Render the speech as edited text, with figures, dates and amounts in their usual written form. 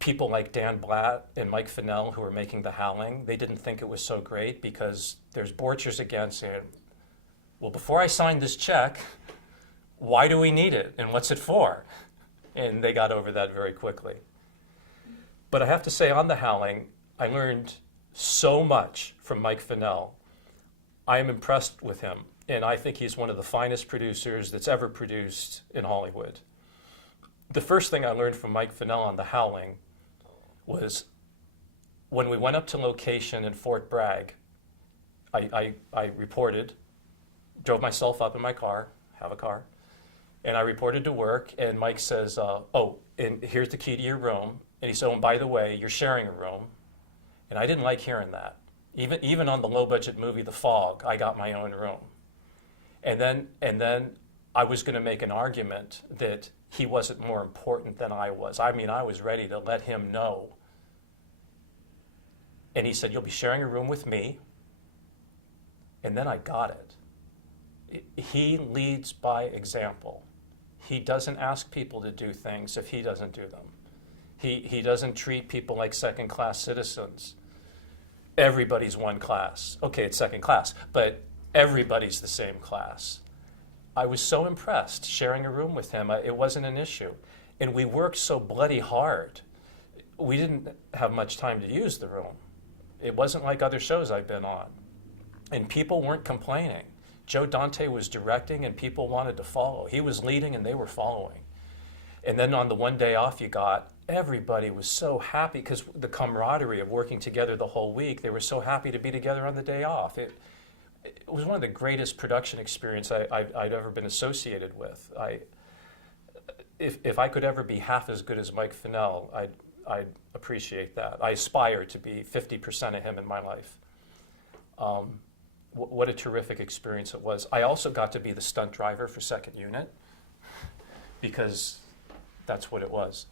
people like Dan Blatt and Mike Finnell who were making the Howling, they didn't think it was so great because there's Borchers again saying, well, before I sign this check, why do we need it and what's it for? And they got over that very quickly. But I have to say, on the Howling, I learned so much from Mike Finnell. I am impressed with him, and I think he's one of the finest producers that's ever produced in Hollywood. The first thing I learned from Mike Finnell on the Howling was when we went up to location in Fort Bragg, I reported, drove myself up in my car, have a car, and I reported to work, and Mike says, oh, and here's the key to your room. And he said, oh, and by the way, you're sharing a room. And I didn't like hearing that. Even on the low-budget movie, The Fog, I got my own room. And then I was going to make an argument that he wasn't more important than I was. I mean, I was ready to let him know. And he said, you'll be sharing a room with me. And then I got it. He leads by example. He doesn't ask people to do things if he doesn't do them. He doesn't treat people like second-class citizens. Everybody's one class. Okay, it's second class, but everybody's the same class. I was so impressed sharing a room with him. It wasn't an issue. And we worked so bloody hard. We didn't have much time to use the room. It wasn't like other shows I've been on. And people weren't complaining. Joe Dante was directing and people wanted to follow. He was leading and they were following. And then on the one day off you got, everybody was so happy because the camaraderie of working together the whole week, they were so happy to be together on the day off. It was one of the greatest production experience I'd ever been associated with. If I could ever be half as good as Mike Finnell, I'd appreciate that. I aspire to be 50% of him in my life. What a terrific experience it was. I also got to be the stunt driver for Second Unit because that's what it was.